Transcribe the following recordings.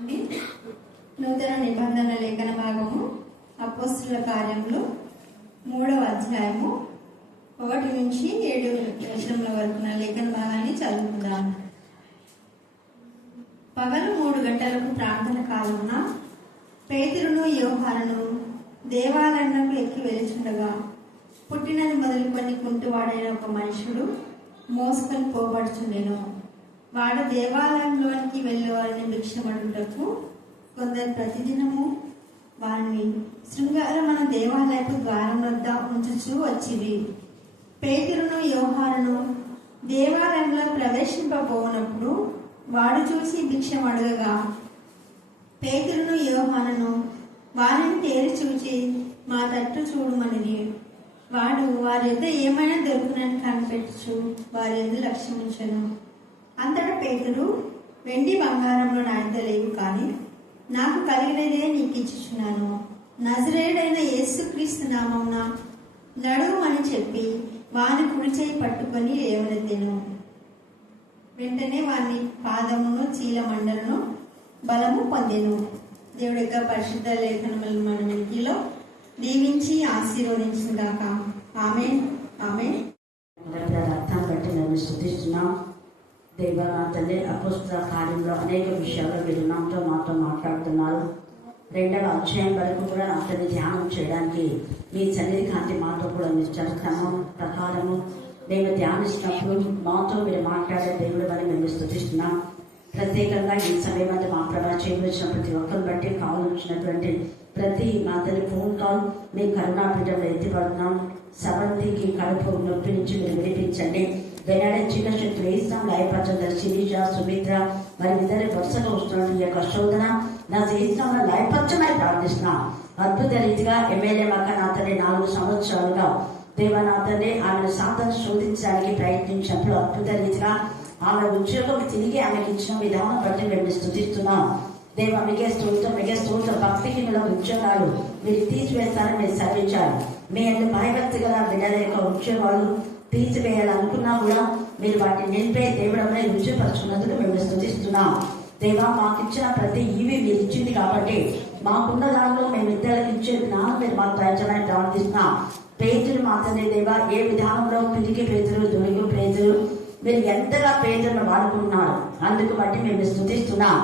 నూతన నిబంధన లేఖన భాగము అపోస్తుల కార్యములు 3వ అధ్యాయము 1 నుంచి 7 వచనముల వరకు లేఖన భాగాన్ని చదువుకుందాం. పగలు 3 గంటలకు ప్రార్థన కాలమున పేతురును యోహానును దేవాలయంలోకి ఎక్కి వెలుచుండగా పుట్టినది మొదలుకొని కుంటివాడైన ఒక మనుషుడు మోసుకొని పోబడుచుండెను. వాడు దేవాలయంలోనికి వెళ్ళేవారిని భిక్షమడుటకు కొందరు ప్రతిదినము వారిని శృంగారమున దేవాలయపు ద్వారం వద్ద ఉంచుచూ వచ్చిరి. పేతురును యోహానును దేవాలయంలో ప్రవేశింపబోనప్పుడు వాడు చూసి భిక్షమడగగా పేతురును యోహానును వారిని తేరి చూచి మా తట్టు చూడమనిది. వాడు వారి యొద్ద ఏమైనా దొరుకునని కనిపెట్టుచు వారి యొద్ద లక్ష్యముంచెను. అంతటా పేతురు, వెండి బంగారంలో నా యొద్ద లేవు, కానీ నాకు కలిగినదే నీకు ఇచ్చుచున్నాను. నజరేయుడైన యేసుక్రీస్తు నామమున నడువమని చెప్పి వాని కుడి చేయి పట్టుకొని లేవనెత్తెను. వెంటనే వాని పాదమును చీలమండలను బలము పొందెను. దేవుడి యొక్క పరిశుద్ధ లేఖనములను మన వెనుకలో దీవించి ఆశీర్వదించుగాక. ఆమేన్ ఆమేన్. రక్తం బట్టి నన్ను స్తుతిస్తున్నాం. దేవా నా తల్లి, అపోస్తల కార్యంలో అనేక విషయాలు మీరు మాతో మాట్లాడుతున్నారు. 2వ అధ్యాయం వరకు కూడా నా తల్లి ధ్యానం చేయడానికి మీ సన్నిధి కాంతి మాతో కూడా మీరు క్రమం ప్రకారము మేము ధ్యానిస్తున్నప్పుడు మాతో మీరు మాట్లాడే దేవుడు అని మేము స్తుతిస్తున్నాం. ప్రత్యేకంగా ఈ సమయం అంతా మా ప్రభావ చేయవలసిన ప్రతి ఒక్కరిని బట్టి కావాల్సినటువంటి ప్రతి మా తల్లి ఫోన్ కాల్ మీ కరుణాపీఠంలో ఎత్తిపడుతున్నాం. సవంతికి కడుపు నొప్పి నుంచి మీరు వినిపించండి. వెనాడే చిన్న శక్తులు వేస్తాం. లయపరచండి. శిరీష, సుమిత్ర మరి ఇద్దరు వరుసగా వస్తున్నట్టు ఈ యొక్క శోధన నా చేసిన లయపరచమని ప్రార్థిస్తున్నాం. అద్భుత రీతిగా ఎమ్మెల్యే మక్క నా తల్లి 4 సంవత్సరాలుగా దేవనాథనే ఆమెను సాధన శోధించడానికి ప్రయత్నించినప్పుడు అద్భుత రీతిగా ఆమె ఉద్యోగం తిరిగి ఆమెకి ఇచ్చిన విధానం బట్టి మేము స్తుతిస్తున్నాం. దేవ మీకే స్తోత్రం. భక్తికి మీద ఉద్యోగాలు మీరు తీసివేస్తారని మీరు సర్వించారు. మీ అందు భయభక్తి గల బిడ్డల యొక్క ఉద్యోగాలు తీసివేయాలనుకున్నా కూడా మీరు వాటిని నిలిపే దేవుడమని రుచిపరుచుకున్నందుకు మేము స్తుతిస్తున్నాం. దేవా మాకు ఇచ్చిన ప్రతి ఇవి మీరు ఇచ్చింది కాబట్టి మాకున్న దానిలో మేము ఇద్దరికి ఇచ్చే జ్ఞానం మీరు మాకు దయచమని ప్రార్థిస్తున్నాం. పేతురు మాత్రమే దేవా ఏ విధానంలో పిరికి పేతురు దొరికి పేతురు మీరు ఎంతగా పేదలను వాడుకుంటున్నారు. అందుకు బట్టి మేము స్తుతిస్తున్నాం.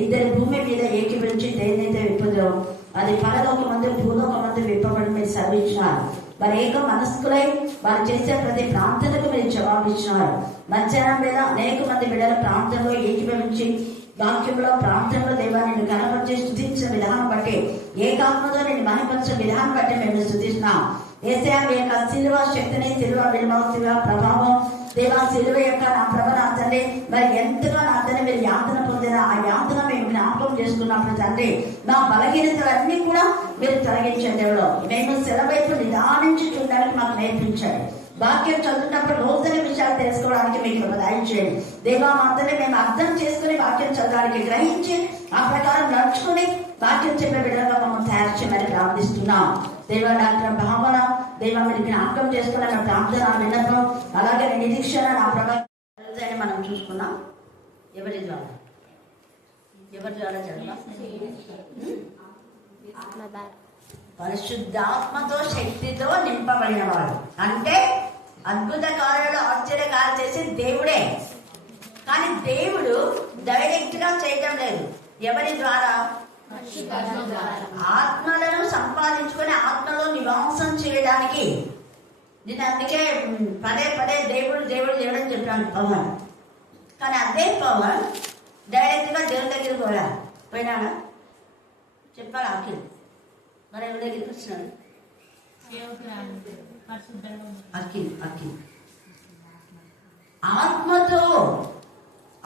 ఇద్దరు భూమి మీద ఏకీభవించి దేన్నైతే విప్పదో అది పరలోక మంది భూలోక మంది విప్పబడి మీరు సర్వించినారు. వారు ఏక మనస్కులై వారు చేసే ప్రతి ప్రార్థనకు మీరు జవాబిచ్చినారు. మధ్యాహ్నం వేళ అనేక మంది బిడ్డల ప్రార్థనలో ఏకీభవించి వాక్యంలో ప్రార్థనలో దేవాన్ని కనపరిచి స్తుతించిన విధానం బట్టి ఏకాత్మతో నేను మహిమపరిచిన విధానం బట్టి మేము స్తుతిస్తున్నాం. ఏసయ్య మీ యొక్క శిలువ శక్తిని, శిలువ విలువ, శిలువ ప్రభావం దేవా శిలువ యొక్క నా ప్రభ నా తండ్రి మరి ఎంతగా నా తండ్రి మీరు యాతన పొందిన ఆ యాతన మేము జ్ఞాపకం చేసుకున్నప్పుడు తండ్రి నా బలహీనతలన్నీ కూడా మీరు తొలగించండి. దేవుడు మేము సెలవైపు నిదానించి చూడడానికి మాకు నేర్పించండి. వాక్యం చదువుతున్నప్పుడు రోజుని విషయాలు తెలుసుకోవడానికి మీకు దయచేయండి. దేవా మా తండ్రి మేము అర్థం చేసుకుని వాక్యం చదవడానికి గ్రహించి ఆ ప్రకారం నడుచుకుని వాక్యం చెప్పే విధంగా మమ్మల్ని తయారు చేయమని ప్రార్థిస్తున్నాం. దేవా డాక్టర్ భావన దేవా మీరు జ్ఞాపకం చేసుకున్న నా ప్రార్థన విన్నపం అలాగే నిరీక్షణ నా ప్రభావం మనం చూసుకున్నాం. ఎవరి ద్వారా పరిశుద్ధాత్మతో శక్తితో నింపబడిన వాడు అంటే అద్భుత కార్యాలు ఆశ్చర్యకాలు చేసి దేవుడే. కానీ దేవుడు డైరెక్ట్ గా చేయటం లేదు. ఎవరి ద్వారా? ఆత్మలను సంపాదించుకొని ఆత్మలో నివాసం చేయడానికి. నేను అందుకే పదే దేవుడు అని చెప్పాను పవన్. కానీ అదే పవన్ డైరెక్ట్ గా దేవుని దగ్గరికి పోయినాడా చెప్పాలి. అఖిల్ మరి ఎవరి దగ్గరికి వచ్చినాడు? అఖిల్ ఆత్మతో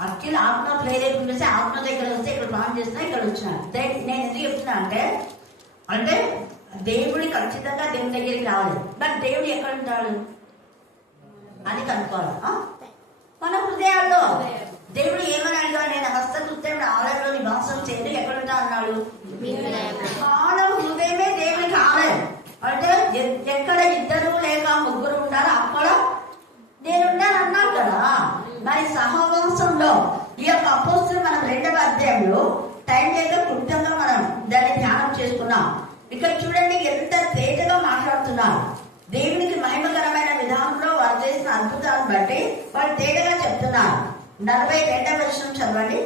అఖిల్ ఆత్మ ప్రేరేపణ చేసి ఆత్మ దగ్గర వస్తే ఇక్కడ ప్లాన్ చేస్తున్నా ఇక్కడ వచ్చినాడు. నేను ఎందుకు చెప్తున్నా అంటే దేవుడి ఖచ్చితంగా దేవుని దగ్గరికి రావాలి. బట్ దేవుడు ఎక్కడ ఉంటాడు అని కనుక్కోవాలి. మన హృదయాల్లో దేవుడు ఏమని అడిగాడు? నేను హస్తకృత్యం ఆలయంలో నివాసం చేయదు ఎక్కడుంటా అన్నాడు. మానవ హృదయమే దేవునికి ఆలయం. అంటే ఎక్కడ 2 లేక 3 ఉంటారో అక్కడ నేనున్నాను అన్నాడు కదా. మరి సహవాసంలో ఈ యొక్క అపోస్తులు మనం 2వ అధ్యాయంలో టైం 42వ వచనం చదవండి.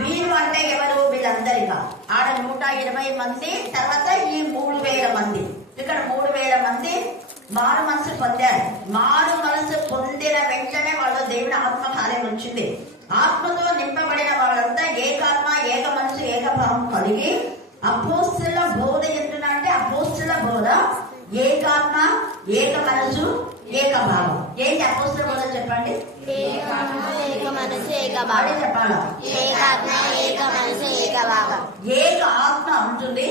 వీరు అంటే ఎవరు? వీళ్ళందరిగా ఆడ 120 మంది, తర్వాత ఈ 3000 మంది. ఇక్కడ 3000 మంది మారు మనసు పొందారు. మారు మనసు పొందిన వెంటనే వాళ్ళు దేవుని ఆత్మ కార్యం వచ్చింది. ఆత్మతో నింపబడిన వాళ్ళంతా ఏకాత్మ, ఏక మనసు, ఏకభావం కలిగి అపోస్తుల బోధ ఎందునంటే అపోస్తుల బోధ ఏకాత్మ, ఏక మనసు, ఏకభావం. ఏంటి అపోస్తుల బోధ చెప్పండి? చెప్పాలా? ఏక ఆత్మ ఉంటుంది,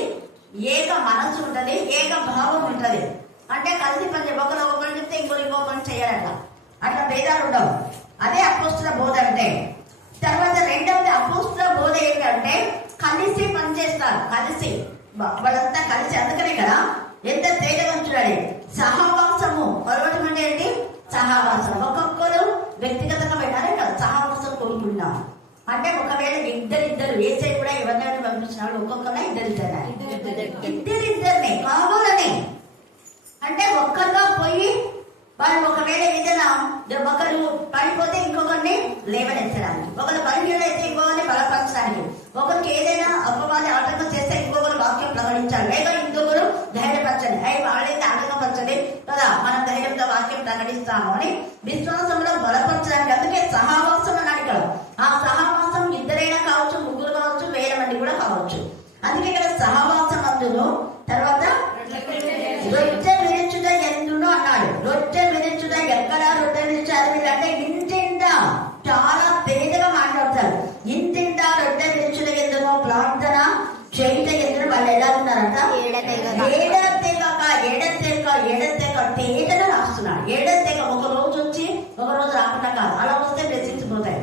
ఏక మనసు ఉంటది, ఏక భావం ఉంటది. అంటే కలిసి పని ఒకరు ఒకరు చెప్తే ఇంకో పని చేయాలట. అట్లా భేదాలు ఉండవు. అదే అపోస్తుల బోధ అంటే. తర్వాత రెండవది అపోస్తుల బోధ ఏంటంటే కలిసి పనిచేస్తారు. కలిసి వాళ్ళంతా కలిసి. అందుకనే కదా ఎంత తేజగా చూడాలి. సహవాసము పర్వటం అంటే ఏంటి? సహవాసం. ఒక్కొక్కరు వ్యక్తిగతంగా పెట్టాలి కదా సహవాసం కోరుకుంటున్నాం. అంటే ఒకవేళ ఇద్దరిద్దరు ఏసై కూడా ఎవరినైనా పంపించినాడు, ఒక్కొక్కరు ఇద్దరిద్దరిని కావాలని. అంటే ఒక్కరుగా పోయి వాళ్ళు ఒకవేళ ఏదైనా ఒకరు పడిపోతే ఇంకొకరిని లేవనెత్తడానికి, ఒకరు బలహీనత అయితే ఇంకొకరిని బలపరచడానికి, ఒకరికి ఏదైనా అపవాది ఆటంకం చేస్తే ఇంకొకరు వాక్యం ప్రకటించాలి, లేక ఇంకొకరు ధైర్యపరచండి. అవి వాళ్ళైతే ఆటంకపరచండి కదా, మనం ధైర్యంతో వాక్యం ప్రకటిస్తాము అని విశ్వాసంలో బలపరచడానికి. అందుకే సహవాసం అన్నాడు ఇక్కడ. ఆ సహవాసం ఇద్దరైనా కావచ్చు, ముగ్గురు కావచ్చు, 1000 మంది కూడా కావచ్చు. అందుకే ఇక్కడ సహవాసం అందును. తర్వాత రొట్టె విరుచుట ఎందును అన్నాడు. రొట్టె విరుచుట ఎక్కడ రొట్టె విరిచారు వీళ్ళంటే ఇంటింటా. చాలా తేలిగా మాట్లాడతారు. ఇంటింటా రొట్టె విరుచుట ఎందును, ప్రార్థన చేయుట ఎందును. వాళ్ళు ఎలా ఉన్నారంట? ఏడతెగ తేటగా రాస్తున్నాడు. ఏడతెగ ఒక రోజు వచ్చి ఒక రోజు రాకుండా కాదు. అలా వస్తే బ్లెస్సింగ్స్ పోతాయి.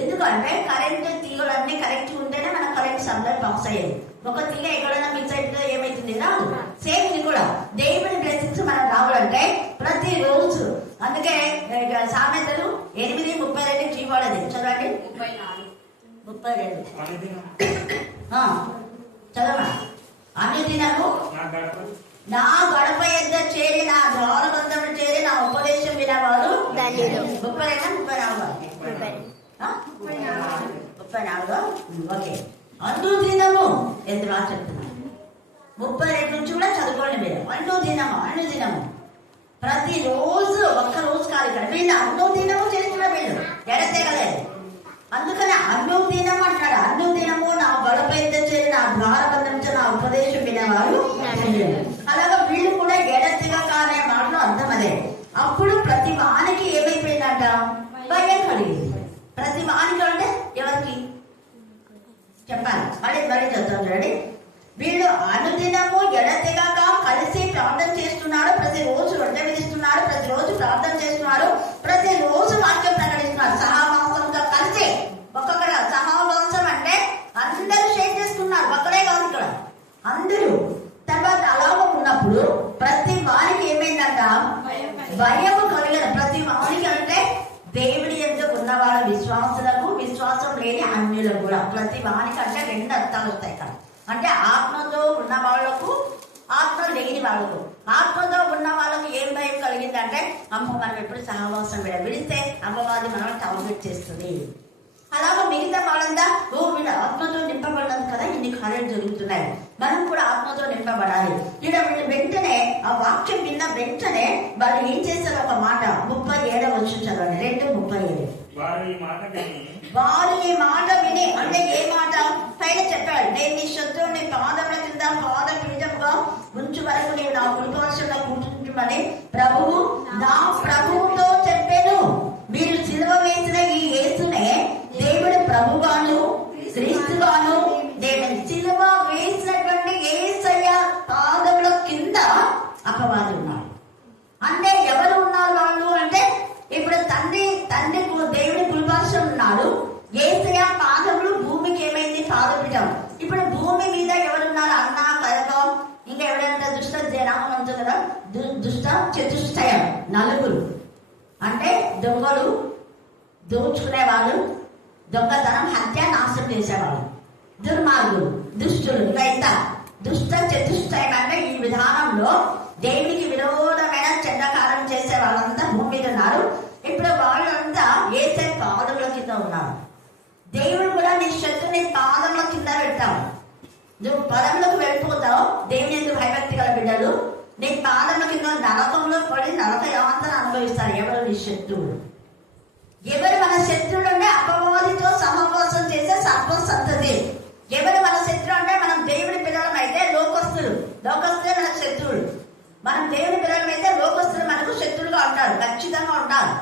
ఎందుకంటే కరెంట్ తీగలన్నీ కరెక్ట్ ఉంటేనే మన కరెంట్ సప్లై పాస్ అయ్యేది. ఒక తీగ ఎక్కడైనా మిస్ అయితే ఏమైతుంది? రాదు. సేమ్ ఇది కూడా దేవుని బ్లెస్సింగ్స్ మనకు రావాలంటే ప్రతి రోజు. అందుకే సామెతలు 8:32 చీవాడది చదవండి. 32 చదవా. అనుదినము నా గడప ఎద్ద చేరి, నా ద్వారబంధములు చేరి, నా ఉపదేశం వినవాడు ధన్యుడు. 34 ఓకే. అనుదినము ఎంత బాగా చెప్తున్నాను. 32 నుంచి కూడా చదువుకోండి మీరు. అనుదినము ప్రతి రోజు, ఒక్క రోజు కాదు. ఇక్కడ వీళ్ళు అనుదినము చేస్తున్న వీళ్ళు ఎడతెగలేదు. అందుకని అనుదినం అంటాడు. అనుదినము నా గడప ఎద్ద చేరి, నా ద్వారబంధం నా ఉపదేశం వినేవారు. అలాగా వీళ్ళు కూడా ఎడతెగక అనే మాటలో అర్థం అదే. అప్పుడు ప్రతి వానికి ఏమైపోయిందంట? భయం కలిగింది. ప్రతి వానికి అంటే ఎవరికి చెప్పాలి? మళ్ళీ చెప్తాను చూడండి. వీళ్ళు అనుదినము ఎడతెగక కలిసి ప్రార్థన చేస్తున్నాడు. ప్రతిరోజు రొట్టె విధిస్తున్నాడు, ప్రతిరోజు ప్రార్థన చేస్తున్నాడు, ప్రతిరోజు వాక్యం ప్రకటిస్తున్నారు. సహవాసంతో కలిసి. ఒక్కొక్కడ సహవాసం అంటే అందరూ షేర్ చేసుకున్నారు. ఒక్కడే కాదు, ఇక్కడ అందరూ. తర్వాత అలాగ ఉన్నప్పుడు ప్రతి వారికి ఏమైందంట? భయము కలిగిన. ప్రతి వారికి అంటే దేవుడి ఎందుకు ఉన్న వాళ్ళ విశ్వాసులకు, విశ్వాసం లేని అన్యులకు కూడా. ప్రతి వానికి అంటే 2 అర్థాలు వస్తాయి ఇక్కడ. అంటే ఆత్మతో ఉన్న వాళ్ళకు, ఆత్మ లేని వాళ్ళకు. ఆత్మతో ఉన్న వాళ్ళకు ఏం భయం కలిగిందంటే, అమ్మ మనం ఎప్పుడు సహవాసం విడిస్తే అమ్మవారి మనం టార్గెట్ చేస్తుంది. అలాగే మిగతా వాళ్ళంతా వీళ్ళు ఆత్మతో నింపబడదు కదా, ఇన్ని కార్యాలు జరుగుతున్నాయి, మనం కూడా ఆత్మతో నింపబడాలి. ఇలా వీళ్ళు వెంటనే ఆ వాక్యం విన్న వెంటనే వాళ్ళు ఏం చేశారు? ఒక మాట 37 వచ్చి చదవండి. 2:37. వారు ఈ మాట విని అంటే ఏ మాట? పైన చెప్పాడు, నేను నీ శత్రువుని పాదముల కింద పాద పీఠముగా ఉంచు వరకు నీవు నా కుడిపార్శ్వంలో కూర్చుంటుమని ప్రభువు నా ప్రభువుతో చెప్పాను. మీరు సిలువ వేసిన ఈ యేసునే దేవుడు ప్రభుగాను క్రీస్తుగాను. దేవుని సిలువ వేసినటువంటి యేసయ్య పాదముల కింద అపవాది ఉన్నాడు. అంటే ఎవరు ఉన్నారు వాళ్ళు అంటే, ఇప్పుడు తండ్రి దేవుడి కుడిపార్శ్వం ఉన్నాడు. యేసయ్య పాదములు భూమికి ఏమైంది? పాదపీఠం. ఇప్పుడు భూమి మీద ఎవరున్నారు? అన్న, కరగ, ఇంకా ఎవరైనా దుష్ట జనామం అంటుంది కదా, దుష్ట చతుష్టయం 4. అంటే దొంగలు, దోచుకునేవాళ్ళు, దొంగతనం, హత్య, నాశనం చేసేవాళ్ళు, దుర్మార్గులు, దుష్టులు. ఇంకా దుష్ట చతుష్టయం అంటే ఈ విధానంలో దేవునికి విరోధమైన చెడ్డకారం చేసే వాళ్ళంతా భూమి మీద ఉన్నారు. ఇప్పుడు వాళ్ళంతా దేవుడు కూడా నీ శత్రుని పాదంలో కింద పెడతావు. నువ్వు పదంలోకి వెళ్ళిపోతావు. దేవుని ఎందుకు భయభక్తి గల బిడ్డలు నీ పాదంలో కింద నరకంలో పడి నరక యాతన అనుభవిస్తారు. ఎవరు నీ శత్రువులు? ఎవరు మన శత్రువులు అంటే అపవాదితో సమవాసం చేసే సర్వ సంతతి. ఎవరు మన శత్రువు అంటే మనం దేవుడి పిల్లలం అయితే లోకస్తులే మనకు శత్రువులు. మనం దేవుడి పిల్లలం అయితే లోకస్తులు మనకు శత్రువులుగా ఉంటారు, ఖచ్చితంగా ఉంటారు.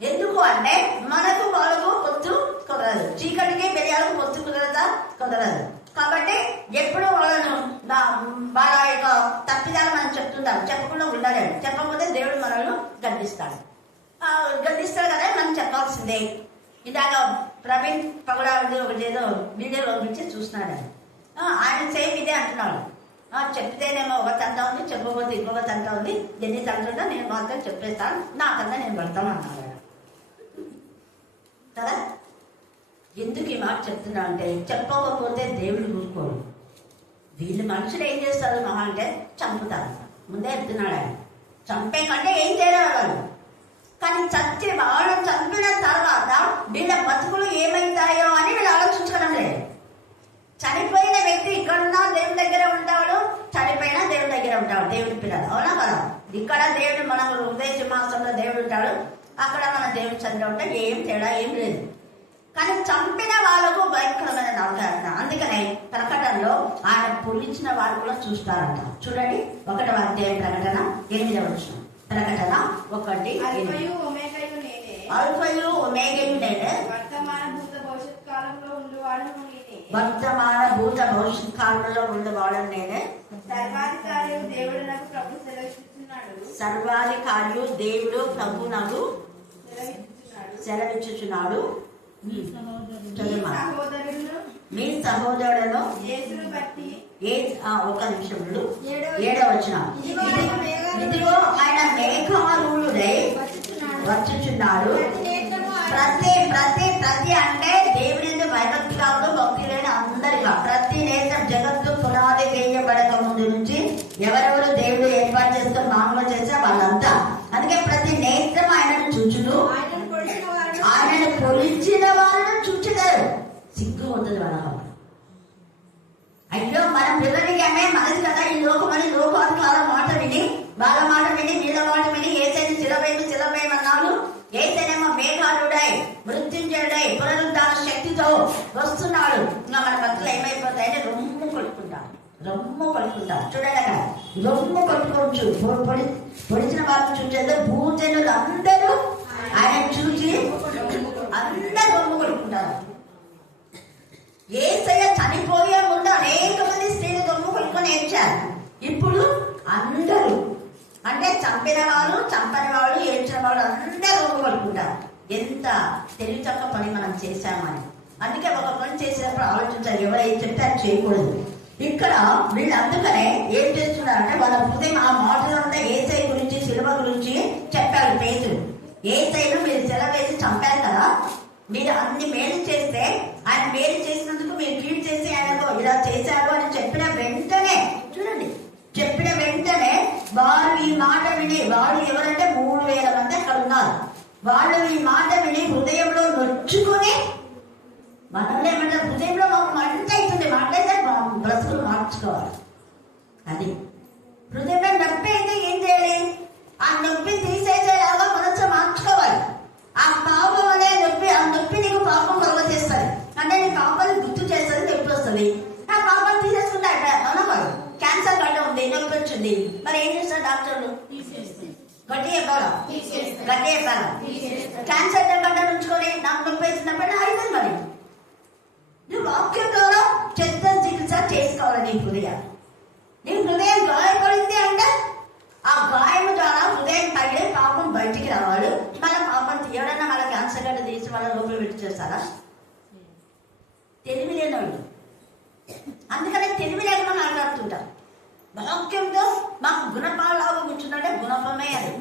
ఎందుకు అంటే మనకు వాళ్ళకు పొత్తు కుదరదు. చీకటికి బెరియాలకు పొత్తు కుదరదు. కాబట్టి ఎప్పుడు వాళ్ళను వాళ్ళ యొక్క తప్పిదాలు మనం చెప్తుంటాం, చెప్పకుండా ఉండలేడు. చెప్పకపోతే దేవుడు మనల్ని గద్దిస్తాడు కదా, మనం చెప్పాల్సిందే. ఇలాగ ప్రవీణ్ పగడాది ఒకటి ఏదో వీడియో గురించి చూస్తున్నాడు. ఆయన సేమ్ ఇదే అంటున్నాడు. చెప్తేనేమో ఒక తంట ఉంది, చెప్పబోతే ఇంకొక తంట ఉంది. ఎన్ని తంటుందో నేను మాత్రం చెప్పేస్తాను, నాకన్నా నేను పడతాను అన్నాడు కదా. ఎందుకు ఈ మాట చెప్తున్నా అంటే చెప్పకపోతే దేవుడు ఊరుకోడు. వీళ్ళు మనుషులు ఏం చేస్తారు మహా అంటే చంపుతారు. ముందే చెప్తున్నాడు ఆయన, చంపే కంటే ఏం చేయలేరు వాళ్ళు. కానీ వాళ్ళు చంపిన తర్వాత వీళ్ళ బతుకులు ఏమైతాయో అని వీళ్ళు ఆలోచించడం లేదు. చనిపోయిన వ్యక్తి ఇక్కడున్నా దేవుని దగ్గర ఉంటాడు, చనిపోయినా దేవుని దగ్గర ఉంటాడు. దేవుడి పిల్లలు అవునా కదా. ఇక్కడ దేవుడు మన హృదయ సింహాసనంలో దేవుడు ఉంటాడు, అక్కడ మన దేవుడి చంద్ర ఉంటే ఏం తేడా ఏం లేదు. కానీ చంపిన వాళ్ళకు భయంకరమైన నరకాయన. అందుకనే ప్రకటనలో ఆయన పొలిచిన వాళ్ళు కూడా చూస్తారంట. చూడండి 1వ అధ్యాయం ప్రకటన 8వ వచనం. ప్రకటన 1:8. అల్ఫయు ఒమేగయు నేనే, వర్తమాన భూత భవిష్యత్ కాలంలో ఉండేవాడు నేనే, సర్వాధికారియు దేవుడు ప్రభు నాకు సెలవిచ్చుచున్నాడు. మీ సహోదరులను ఒక నిమిషంలో 7వ వచనం. ఇదిగో ఆయన మేఘారూఢుడై వచ్చుచున్నాడు. ప్రతి అంటే దేవుని భయభక్తి కాదు, భక్తి లేని అందరిగా ప్రతి నేత్రం జగత్తు పునాది వేయబడక ముందు నుంచి ఎవరెవరు దేవుడు ఏర్పాటు చేసుకుని మామూలు చేస్తే వాళ్ళంతా. అందుకే ప్రతి నేత్రం ఆయనను చూచును, ఆయనను పొలిచిన వాళ్ళను చూచుతారు. సిగ్గు అవుతుంది వాళ్ళ. అయ్యో మనం పిల్లలకి అనే మనది కదా ఈ లోకమని లోకాధికార మాట విని వాళ్ళ మాట విని వీళ్ళ మాట విని ఏసైని శిలవేయమన్నాడు. ఏసైనేమో మేఘాలుడై మృత్యుంజయుడై పునరుద్ధాన శక్తితో వస్తున్నాడు. ఇంకా మన భక్తులు ఏమైపోతాయని రొమ్ము కొట్టుకుంటాం. చూడండి అక్కడ రొమ్ము కొట్టుకోవచ్చు. పొడిచిన వాళ్ళని చూసేది భూజనులు అందరూ ఆయన చూసి అందరూ రొమ్ము కొట్టుకుంటారు. ఏసయ్య చనిపోయే ముందు అనేక మంది స్త్రీలు రొమ్ము కొట్టుకొని ఏడ్చారు. ఇప్పుడు అందరూ అంటే చంపిన వాళ్ళు, చంపని వాళ్ళు, ఏడ్చిన వాళ్ళు అందరూ రొమ్ము కొట్టుకుంటారు. ఎంత తెలివి తక్కువ పని మనం చేశామని. అందుకే ఒక పని చేసినప్పుడు ఆలోచించాలి, ఎవరు ఏం చెప్తే అది చేయకూడదు. ఇక్కడ వీళ్ళు అందుకనే ఏం చేస్తున్నారంటే వాళ్ళ హృదయం ఆ మాటలు ఉంటే ఏసై గురించి శిలువ గురించి చెప్పారు పేతురు. ఏసైను మీరు శిల వేసి చంపారు కదా, మీరు అన్ని మేలు చేస్తే ఆయన మేలు చేసినందుకు మీరు కీడు చేసి ఆయనకు ఇలా చేశారు అని చెప్పిన వెంటనే చూడండి, చెప్పిన వెంటనే వారు ఈ మాట విని, వారు ఎవరంటే 3000 మంది అక్కడ ఉన్నారు. వాళ్ళు ఈ మాట విని హృదయంలో నొచ్చుకొని, మనల్ని ఏమంటారు హృదయంలో మాకు మంట అవుతుంది, మాట్లాడితే బ్రతుకులు మార్చుకోవాలి. అది హృదయంలో నొప్పి అయితే ఏం చేయాలి? ఆ నొప్పి తీసేసేలాగా మనసు మార్చుకోవాలి. ఆ పాపం అనే నొప్పి, ఆ నొప్పి నీకు పాపం కలుగ చేస్తుంది. అంటే నీ పాపాన్ని గుర్తు చేస్తుంది, నొప్పి వస్తుంది. ఆ పాపాన్ని తీసేసుకుంటే అవునా, క్యాన్సర్ గడ్డ ఉంది, నొప్పి వచ్చింది, మరి ఏం చేస్తారు డాక్టర్లు? గట్టి చెప్పాలి. క్యాన్సర్ గడ్డ ఉంచుకొని నాకు నొప్పి వేసినప్పుడు అయితే మరి నువ్వు వాక్యం ద్వారా చెత్త చికిత్స చేసుకోవాలి. నీ హృదయం గాయపడింది అంటే ఆ గాయం ద్వారా హృదయం తగిలి పాపం బయటికి రావాలి. మన పాపం తీయడన్నా మన క్యాన్సర్ గడ్డ తీసి వాళ్ళ లోపల పెట్టి చేస్తారా? తెలివి లేనోళ్ళు. అందుకనే తెలివి లేకుండా మాట్లాడుతుంటారు. వాక్యంతో మాకు గుణపాలాగా కూర్చుందంటే గుణపమే, అది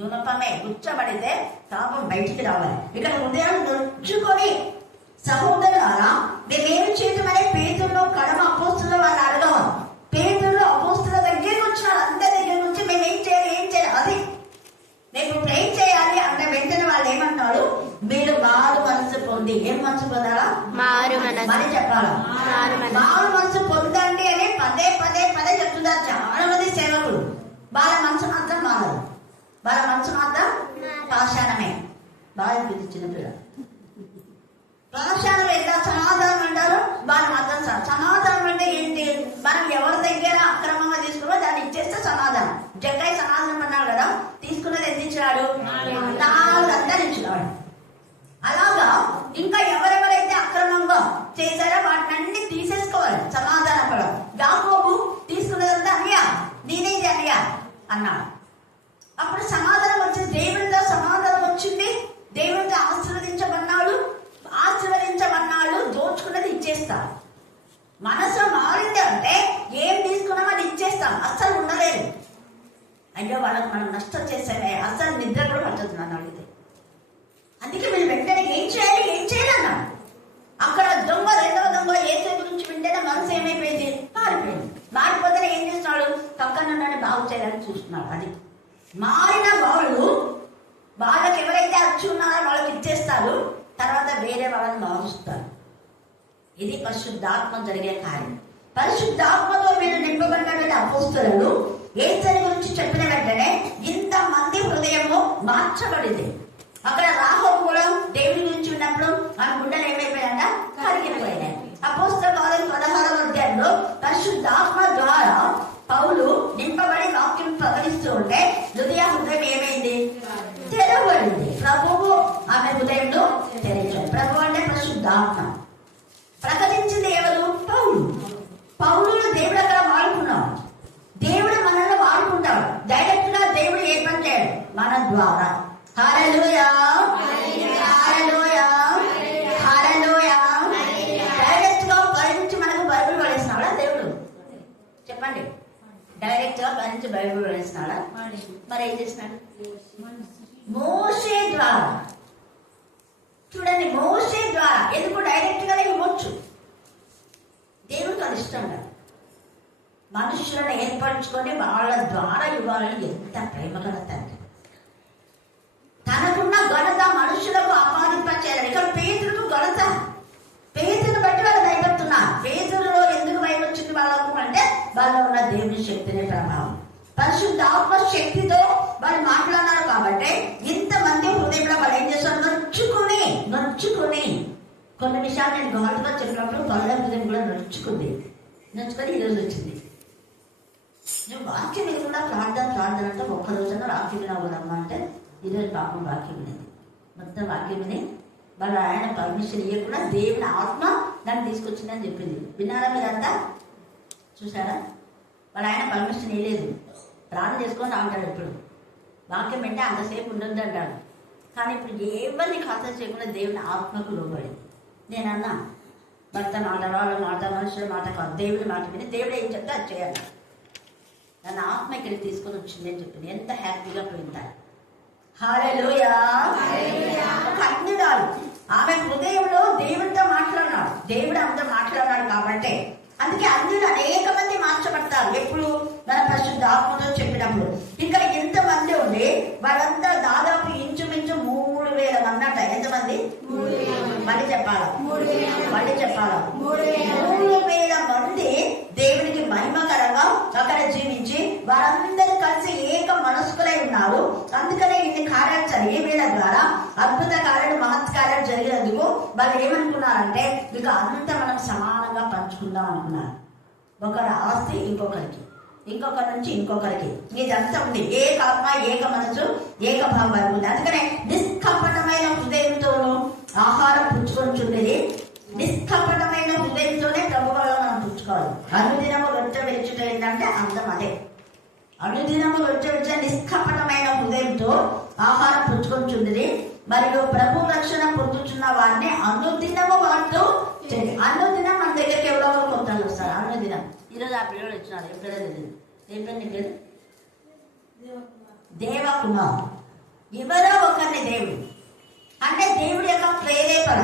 గుణపమే. గుచ్చబడితే పాపం బయటికి రావాలి. ఇక్కడ హృదయాన్ని నొచ్చుకొని సహోదరులారా మేమేమి చేయటమనే పేతుల్లో కడమ అపోస్తుల వాళ్ళు అడగవాలి. పేతుల్లో అపోస్తుల దగ్గరికి వచ్చినారు, అందరి దగ్గర నుంచి మేము ఏం చేయాలి అది మేము ప్రేమ్ చేయాలి అంటే వెంటనే వాళ్ళు ఏమంటారు, మీరు మారు మనసు పొంది పొంది ఏం మనసు పొందాలా? మారు మనసు. మరి చెప్పాలా? మారు మనసు పొందండి అని పదే పదే పదే చెప్తున్నారు చాలా మంది సేవకులు. వాళ్ళ మనసు మాత్రం మారదు. వాళ్ళ మనసు మాత్రం పాషాణమే. బాగా చిన్నపిల్ల పాషాణం ఎట్లా సమాధానం అంటారు? వాళ్ళు మాత్రం సమాధానం అంటే ఏంటి? మనం ఎవరి దగ్గర అక్రమంగా తీసుకున్నా దాన్ని ఇచ్చేస్తే సమాధానం. జగ్గయ్య సమాధానం అన్నాడు కదా, తీసుకున్నది ఎంత ఇచ్చినాడు? 400 ఇచ్చినాడు. అలాగా ఇంకా ఎవరెవరైతే అక్రమంగా చేశారో వాటిని తీసేసుకోవాలి, సమాధానం పడాలి. యాకోబు తీసుకున్నదంతా అన్నయ్య నేనేది అన్నయ్య అన్నాడు. అప్పుడు సమాధానం వచ్చింది, దేవుడితో సమాధానం వచ్చింది. దేవుడితో ఆశీర్వదించమన్నాడు, దోచుకున్నది ఇచ్చేస్తాం. మనసు మారింది అంటే ఏం తీసుకున్నామో అది ఇచ్చేస్తాం, అస్సలు ఉండలేదు. అయ్యో వాళ్ళకి మనం నష్టం చేసామే, అస్సలు నిద్ర కూడా పట్టదు నన్ను అడిగితే. అందుకే వీళ్ళు వెంటనే ఏం చేయాలి అన్నాడు. అక్కడ దొంగ రెండవ దొంగ ఏసే గురించి వింటేనే మనసు ఏమైపోయింది? మారిపోయింది. మారిపోతేనే ఏం చేస్తున్నాడు? పక్కన బాగు చేయాలని చూస్తున్నాడు. అది మారిన వాళ్ళు వాళ్ళకి ఎవరైతే అచ్చి ఉన్నారో వాళ్ళకి ఇచ్చేస్తారు, తర్వాత వేరే వాళ్ళని మారుస్తారు. ఇది పరిశుద్ధాత్మ జరిగే కార్యం. పరిశుద్ధాత్మతో మీరు నింపబడినటువంటి అపోస్తలులు యేసుని గురించి చెప్పిన వెంటనే ఇంతమంది హృదయము మార్చబడింది. అక్కడ రాహోబు కూడా దేవుని గురించి ఉన్నప్పుడు ఆ గుండెలు ఏమైపోయాయంట? కరిగిపోయినాయి. అపోస్తల కార్యం 16వ అధ్యాయంలో పరిశుద్ధాత్మ ద్వారా పౌలు నింపబడి వాక్యం ప్రకటిస్తూ ఉంటే హృదయం ఏమైంది? తెరవబడింది. ప్రభువు ఆమె హృదయంలో తెరిచాడు. ప్రభు అంటే పరిశుద్ధాత్మ. ప్రకటించింది ఎవరు? పౌలును దేవుడు అక్కడ వాడుకున్నాడు. దేవుడు మనల్ని వాడుకుంటాడు. డైరెక్ట్ గా దేవుడు ఏ పని చేయడు, మన ద్వారా. హల్లెలూయా, హల్లెలూయా, హల్లెలూయా. డైరెక్ట్ గా పైనుంచి మనకు బైబిల్ పడేసినాడా దేవుడు? చెప్పండి. డైరెక్ట్ గా పైనుంచి బైబిల్ పడేసినాడా? మరి ఏం చేసినాడు? మోషే ద్వారా. చూడండి, మోషే ద్వారా. ఎందుకు? డైరెక్ట్ గానే ఇవ్వచ్చు. దేవుడికి అది ఇష్టం కదా. మనుషులను ఏర్పరచుకొని వాళ్ళ ద్వారా ఇవ్వాలని ఎంత ప్రేమ గల తండ్రి. తనకున్న ఘనత మనుషులకు ఆపాదింపచేయాలి. ఇక్కడ పేతురుకు ఘనత, పేతురుని బట్టి వాళ్ళు భయపడుతున్నారు. పేతురులో ఎందుకు భయం వచ్చింది వాళ్ళకు అంటే వాళ్ళలో ఉన్న దేవుని శక్తిని ప్రభావం. పరిశుద్ధాత్మ శక్తితో వాళ్ళు మాట్లాడారు కాబట్టి ఇంతమంది హృదయంలో వాళ్ళు ఏం చేస్తారు? నొచ్చుకుని కొన్ని విషయాలు నేను ఘాటుగా చెప్పినప్పుడు పల్లె హృదయం కూడా నొచ్చుకొని ఈరోజు వచ్చింది. నువ్వు వాక్యం మీద కూడా ప్రార్థన అంటే ఒక్క రోజున వాక్యం వినవదమ్మా అంటే ఈరోజు పాపం వాక్యం వినేది, మొత్తం వాక్యం విని వాళ్ళ ఆయన పర్మిషన్ ఇవ్వకుండా దేవుని ఆత్మ దాన్ని తీసుకొచ్చిందని చెప్పింది. విన్నారా మీరంతా? చూసారా? వాళ్ళ ఆయన పర్మిషన్ ఇవ్వలేదు. ప్రార్థన చేసుకొని అంటాడు. ఇప్పుడు వాక్యం అంటే అంతసేపు ఉండొద్దు అంటాడు. కానీ ఇప్పుడు ఎవరిని ఖాతా చేయకుండా దేవుని ఆత్మకు లోబడింది. నేనన్నా భర్త మాట, వాళ్ళ మాట, మనుషుల మాట కాదు, దేవుడి మాట విని దేవుడు ఏం చెప్తే అది చేయాలి. నన్ను ఆత్మ ఇక్కడికి తీసుకొని వచ్చింది అని చెప్పింది. ఎంత హ్యాపీగా పోయిందా! హల్లెలూయా. ఒక అన్యురాలు ఆమె హృదయంలో దేవుడితో మాట్లాడినాడు. దేవుడు అంతా మాట్లాడినాడు కాబట్టి అందుకే అన్యులు అనేక మంది మార్చబడతారు. ఎప్పుడు? మన పరిశుద్ధ ఆత్మతో చెప్పినప్పుడు. ఇక్కడ ఎంతమంది ఉండి వాళ్ళంతా దాదాపు ఇంచుమించు 3000 అన్నట్ట. ఎంతమంది? మళ్ళీ చెప్పాలా? 3000 మంది దేవునికి మహిమకరంగా అక్కడ జీవించి వారందరూ కలిసి ఏక మనస్కులై ఉన్నారు. అందుకనే ఇన్ని కార్యాలు జరిగే వీళ్ళ ద్వారా అద్భుత కార్యాలు, మహత్ కార్యాలు జరిగినందుకు వాళ్ళు ఏమనుకున్నారంటే ఇక అంత మనం సమానంగా పంచుకుందాం అనుకున్నారు. ఒకరి ఆస్తి ఇంకొకరికి, ఇంకొకరి నుంచి ఇంకొకరికి. ఇదంతా ఉంది. ఏకాత్మ, ఏక మనసు, ఏక భావం ఉంది. అందుకనే నిష్కపటమైన హృదయంతోనూ ఆహారం పుచ్చుకొని చూడేది. నిష్కపటమైన హృదయంతోనే ప్రభు వల్ల మనం పుచ్చుకోవాలి. అనుదినము రొట్టె విరుచుట ఏంటంటే అర్థం అదే. అనుదినము రొట్టె విరుచ నిష్కపటమైన హృదయంతో ఆహారం పుచ్చుకొని చూడేది. మరియు ప్రభు రక్షణ పొందుతున్న వారిని అనుదినము వాటితో అనుదినం మన దగ్గరికి ఎవరో కొత్త వస్తారు. అనుదినం. ఈరోజు ఆ పిల్లలు వచ్చినారు. ఎప్పుడైనా తెలియదు. ఏం పేరు నీ పేరు? దేవకుమార్. ఎవరో ఒకరిని దేవుడు అంటే దేవుడి యొక్క ప్రేరేపణ.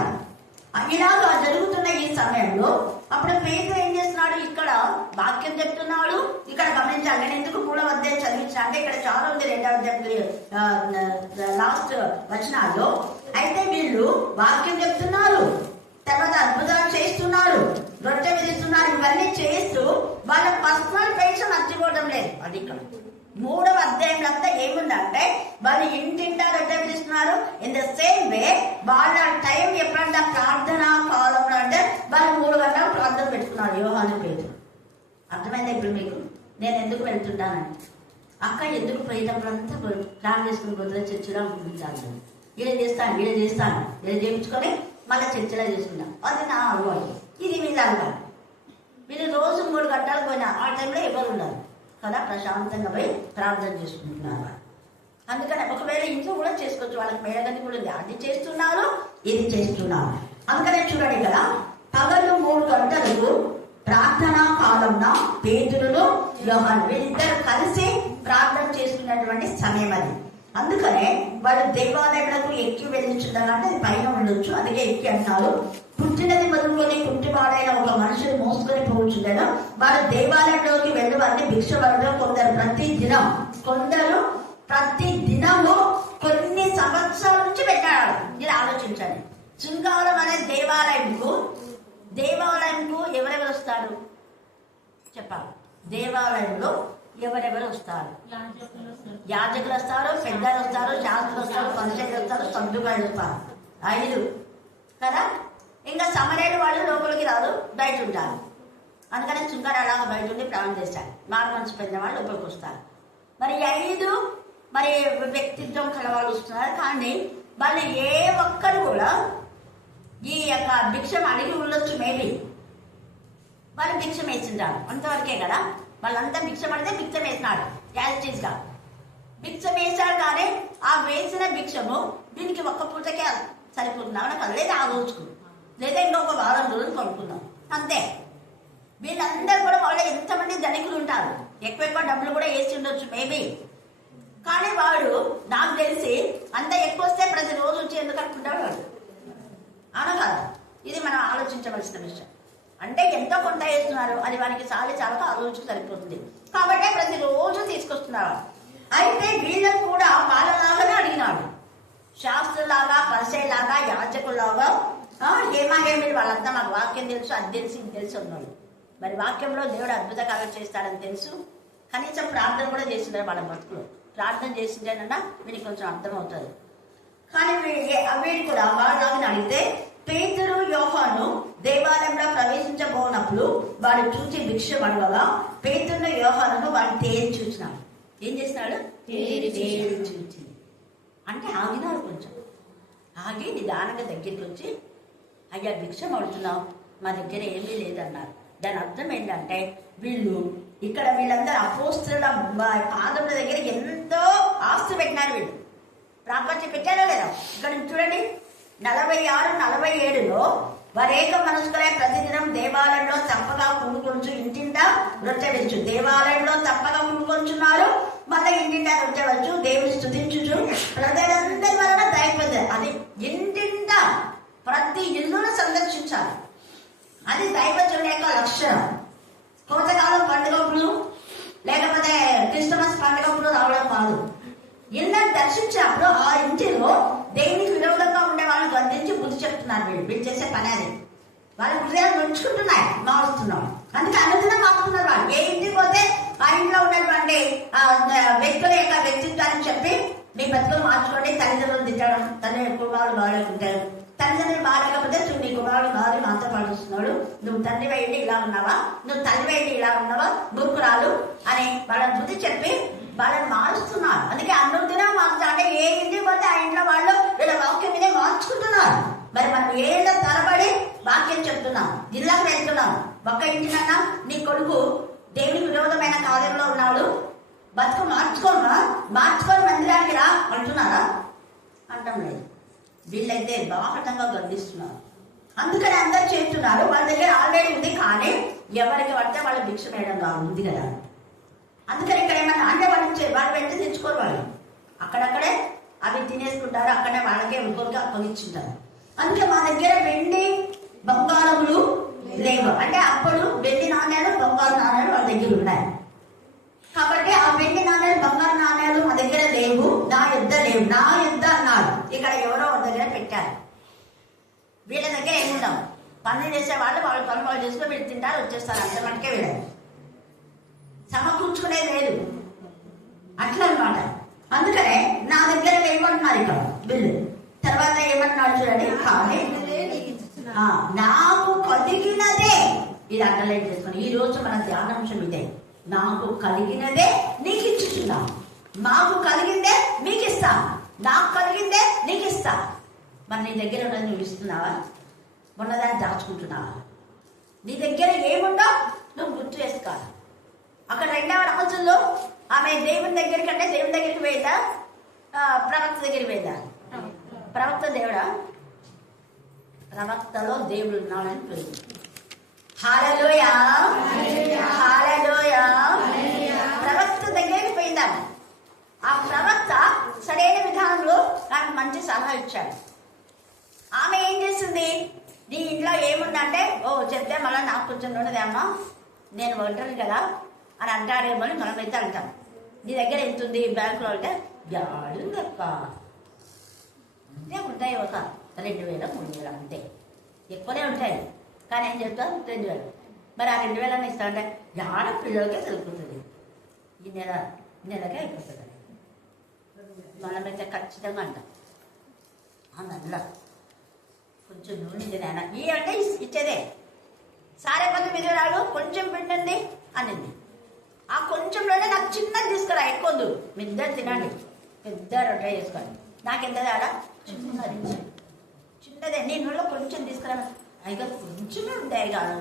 ఇలాగా జరుగుతున్న ఈ సమయంలో అప్పుడు పేతురు ఏం చేస్తున్నాడు? ఇక్కడ వాక్యం చెప్తున్నాడు. ఇక్కడ గమనించాలి. నేను ఎందుకు 3వ అధ్యాయం చదివించిన అంటే ఇక్కడ చాలా ఉంది. 2వ అధ్యాయం లాస్ట్ వచనాల్లో అయితే వీళ్ళు వాక్యం చెప్తున్నారు. 3వ అధ్యాయంలో అంతా ఏముందంటే వాళ్ళు ఇంటింటా రొట్టె విరుస్తున్నారు. ఇన్ ద సేమ్ వే వాళ్ళ టైం ఎప్పుడంటే ప్రార్థన కాలంలో అంటే వాళ్ళు 3 గంటలు ప్రార్థన పెట్టుకున్నారు. యోహాను పేతురు. అర్థమైందా ఇప్పుడు మీకు నేను ఎందుకు వెళ్తున్నానని? అక్క ఎందుకు పోయేటప్పుడంతా ప్లాన్ చేసుకుని పోతే చర్చిలో అనుకుంటాను. ఇలా చేస్తాను ఇలా చేయించుకొని మళ్ళీ చర్చిలో చేసుకుంటాం. అది నా అలవాటు. ఇది వీళ్ళ అలవాటు. వీళ్ళు రోజు 3 గంటలకు పోయినా ఆ టైంలో ఎవరు ఉన్నారు కదా, ప్రశాంతంగా పోయి ప్రార్థన చేసుకుంటున్నారు. అందుకని ఒకవేళ ఇంట్లో కూడా చేసుకోవచ్చు, వాళ్ళకి మేడగది కూడా ఉంది. అది చేస్తున్నారు, ఇది చేస్తున్నారు. అందుకనే చూడండి కదా, పగలు 3 గంటలకు ప్రార్థనా కాలంలో పేతురును యోహాను వీళ్ళిద్దరు కలిసి ప్రార్థన చేసుకున్నటువంటి సమయం అది. అందుకనే వాళ్ళు దేవాలయంలో ఎక్కి వెళ్ళించుంటారు అంటే అది పైన ఉండొచ్చు, అందుకే ఎక్కి అంటారు. పుట్టినది మొదలుకొని పుట్టివాడైన ఒక మనుషులు మోసుకొని పోవచ్చుండేను. వాళ్ళు దేవాలయంలోకి వెళ్ళేవారిని భిక్ష పడడం కొందరు ప్రతి దినము కొన్ని సంవత్సరాల నుంచి పెట్టాడు. ఇది ఆలోచించండి. శృంగారం అనే దేవాలయంకు ఎవరెవరు వస్తారు చెప్పాలి. దేవాలయంలో ఎవరెవరు వస్తారు? యాజకులు వస్తారు, పెద్దలు వస్తారు, శాస్త్రులు వస్తారు, పరిచయులు వస్తారు, సభ్యులు వస్తారు. 5 కదా. ఇంకా సమరేడు వాళ్ళు లోపలికి రాదు, బయట ఉంటారు. అందుకని శృంగారు అలాగా బయట ఉండి ప్రాణం చేస్తారు. మారు మనసు పెద్ద వాళ్ళు లోపలికి వస్తారు. మరి 5 వ్యక్తిత్వం కలవాళ్ళు వస్తున్నారు. కానీ వాళ్ళు ఏ ఒక్కరు కూడా ఈ యొక్క భిక్షం అడిగి ఉండొచ్చు. మేబీ వాళ్ళు భిక్షం వేసింటారు, అంతవరకే కదా. వాళ్ళంతా భిక్షం అడితే భిక్షం వేసినాడు, యాజిటీస్గా భిక్షం వేశాడు. కానీ ఆ వేసిన భిక్షము దీనికి ఒక్క పూటకే సరిపోతున్నాం కదా, లేదా ఆ రోజుకు, లేదా ఇంకొక వారం రోజులు కొనుక్కున్నాం అంతే. వీళ్ళందరూ కూడా వాళ్ళు ఎంతమంది ధనికులు ఉంటారు, ఎక్కువ డబ్బులు కూడా వేసి ఉండొచ్చు మేబీ. కానీ వాడు నాకు తెలిసి అంత ఎక్కువ వస్తే ప్రతిరోజు వచ్చి ఎందుకు అనుకుంటాడు వాడు, అవును కదా. ఇది మనం ఆలోచించవలసిన విషయం. అంటే ఎంతో కొంత వేస్తున్నారు, అది వానికి చాలా ఆ రోజుకు సరిపోతుంది కాబట్టి ప్రతిరోజు తీసుకొస్తున్నారు. అయితే వీళ్ళకు కూడా వాళ్ళలాగానే అడిగినాడు, శాస్త్రులాగా, పరిచయలాగా, యాజకులాగా, హేమాహేమిలు వాళ్ళంతా మాకు వాక్యం తెలుసు, అది తెలిసి ఇది తెలిసి ఉన్నాడు. మరి వాక్యంలో దేవుడు అద్భుత కార్యం చేస్తాడని తెలుసు. కనీసం ప్రార్థన కూడా చేసింటారు వాళ్ళ బతుకులో. ప్రార్థన చేసింటేనన్నా వీడికి కొంచెం అర్థమవుతుంది. కానీ వీడు కూడా వాళ్ళని అడిగితే పేతురు యోహాను దేవాలయంలో ప్రవేశించబోనప్పుడు వాడు చూసి భిక్ష అడగగా పేతురు యోహాను వాడు తేరు చూసినాడు. ఏం చేసినాడు? తేరు చూసి అంటే ఆగినారు. కొంచెం ఆగి నిదానంగా దగ్గరికి వచ్చి, అయ్యా భిక్షం అడుగుతున్నాం, మా దగ్గర ఏమీ లేదన్నారు. దాని అర్థం ఏంటంటే వీళ్ళందరూ అపోస్తుల పాదముల దగ్గర ఎంతో ఆస్తి పెట్టినారు. వీళ్ళు ప్రాపర్టీ పెట్టారో లేదా? ఇక్కడ చూడండి 46, 47లో వారేక మనసుకులే ప్రతిదినం దేవాలయంలో తప్పగా కూడుకొంచు, ఇంటింటా రొట్టె వచ్చు. దేవాలయంలో తప్పగా కూడుకొంచున్నారు, మళ్ళీ ఇంటింటా రొట్టె వచ్చు, దేవుని స్తుతించుచు ప్రజలందరి వలన దయపొంది. అది ఇంటింటా ప్రతి ఇల్లును సందర్శించాలి. అది దైవజనుల యొక్క లక్షణం. కోతకాలం పండుగప్పుడు లేకపోతే క్రిస్టమస్ పండుగప్పుడు రావడం కాదు. ఇళ్ళని దర్శించినప్పుడు ఆ ఇంటిలో దేవునికి విరోధంగా ఉండే వాళ్ళని గద్దించి బుద్ధి చెప్తున్నారు. వీళ్ళు చేసే పని అది. వాళ్ళ హృదయాలు నొచ్చుకుంటున్నాయి, మారుస్తున్నాం. అందుకే అనుదినం మారుతున్నారు వాళ్ళు. ఏ ఇంటికి పోతే ఆ ఇంట్లో ఉన్నటువంటి వ్యక్తుల యొక్క వ్యక్తిత్వాన్ని చెప్పి మీ బతుకులు మార్చుకోండి. తల్లిదండ్రులు తిట్టడం, తల్లి కుమారులు బాగాలేకుంటారు, తల్లిదండ్రులు బాగాలేకపోతే నీ కుమారుడు బాగా మాతో పాటిస్తున్నాడు, నువ్వు తండ్రి వేయండి ఇలా ఉన్నావా, నువ్వు తల్లి వేయండి ఇలా ఉన్నావా, మూర్ఖురాలు అని వాళ్ళని బుద్ధి చెప్పి వాళ్ళని మారుస్తున్నారు. అందుకే అనుదినం మారుతున్నారు. అంటే ఏ ఇంటికి పోతే ఆ ఇంట్లో వాళ్ళు వీళ్ళ వాక్యం మీదే మార్చుకుంటున్నారు. మరి మనం ఏళ్ళ తరబడి వాక్యం చెప్తున్నాం, జిల్లాకు వెళ్తున్నాం. ఒక్క ఇంటినన్నా నీ కొడుకు దేవునికి విరోధమైన కార్యంలో ఉన్నాడు, బతుకు మార్చుకొని మందిరానికి రా అంటున్నారా? అంటాం లేదు. వీళ్ళైతే బాహటంగా గర్దిస్తున్నారు. అందుకని అందరు చేస్తున్నారు. వాళ్ళ దగ్గర ఆల్రెడీ ఉంది, కానీ ఎవరికి పడితే వాళ్ళ భిక్ష వేయడం ఉంది కదా. అందుకని ఇక్కడ ఏమన్నా అంటే వాళ్ళు వెంట తెచ్చుకోరు. వాళ్ళు అక్కడక్కడే అవి తినేసుకుంటారు, అక్కడే వాళ్ళకే ఇంకొకరికి అప్పగించుంటారు. అందుకే మా దగ్గర వెండి బంగారములు లేవు. అంటే అప్పుడు వెండి నాణ్యాలు, బంగారు నాణ్యాలు వాళ్ళ దగ్గర ఉన్నాయి. కాబట్టి ఆ వెండి నాణ్యాలు, బంగారు నాణ్యాలు మా దగ్గర లేవు, నా యుద్ధ లేవు. నా యుద్ధ అన్నారు. ఇక్కడ ఎవరో వాళ్ళ దగ్గర పెట్టారు. వీళ్ళ దగ్గర ఏముండవు. పనులు చేసే వాళ్ళు పనులు చేసుకుని వీళ్ళు తింటారు, వచ్చేస్తారు. అంత మటుకే వీళ్ళని సమకూర్చుకునేది లేదు. అట్లా అనమాట. అందుకనే నా దగ్గర ఏమంటున్నారు ఇక్కడ బిల్లు తర్వాత ఏమంటున్నాడు చూడండి, కానీ నాకు కలిగినదే, ఇది అండర్లైన్ చేసుకుని ఈ రోజు మన ధ్యానాంశం ఇదే. నాకు కలిగినదే నీకు ఇచ్చుచున్నా, మాకు కలిగిందే మీకు ఇస్తా, నాకు కలిగిందే నీకు ఇస్తా. మరి నీ దగ్గర ఉన్నది నువ్వు ఇస్తున్నావా? ఉన్నదాన్ని దాచుకుంటున్నావా? నీ దగ్గర ఏముందో నువ్వు గుర్తు చేసుకోవాలి. అక్కడ 2వ రోజుల్లో ఆమె దేవుని దగ్గరికి, అంటే దేవుని దగ్గరికి పోయిందా, ప్రవక్త దగ్గరికి పోయిందా? ప్రవక్త దేవుడా? ప్రవక్తలో దేవుడు ఉన్నాడని పోయింది. హల్లెలూయా, హల్లెలూయా. ప్రవక్త దగ్గరికి పోయిందా? ఆ ప్రవక్త సరైన విధానంలో నాకు మంచి సలహా ఇచ్చాడు. ఆమె ఏం చేసింది, నీ ఇంట్లో ఏముందంటే చెప్తే మళ్ళీ నాకు కొంచెం ఉండదేమ్మా, నేను ఒంటరి కదా అని అంటారేమో అని మనమైతే అంటాం. నీ దగ్గర ఎంత ఉంది బ్యాంకులో అంటే జాడుందక్క, అంతే ఉంటాయి, ఒక 2,000 3,000 అంతే, ఎక్కువనే ఉంటాయి. కానీ ఏం చెప్తాను 2,000. మరి ఆ 2,000 ఇస్తా అంటే జాడ పిల్లలకే సరిపోతుంది, ఈ నెలకే అయిపోతుంది. మనమైతే ఖచ్చితంగా అంటాం నల్ల కొంచెం నూనె నాయన ఈ అంటే ఇచ్చేదే. సారే పది విధురాలు కొంచెం పిండండి అనింది. ఆ కొంచెంలోనే నాకు చిన్నది తీసుకురా, ఎక్కువద్దు, మీ ఇద్దరు తినండి, పెద్ద రొట్టె చేసుకోండి, నాకెంత తేడా చిన్నది, చిన్నదే. నేను కొంచెం తీసుకురా, అయిగా కొంచెమే ఉంటాయి కాదు,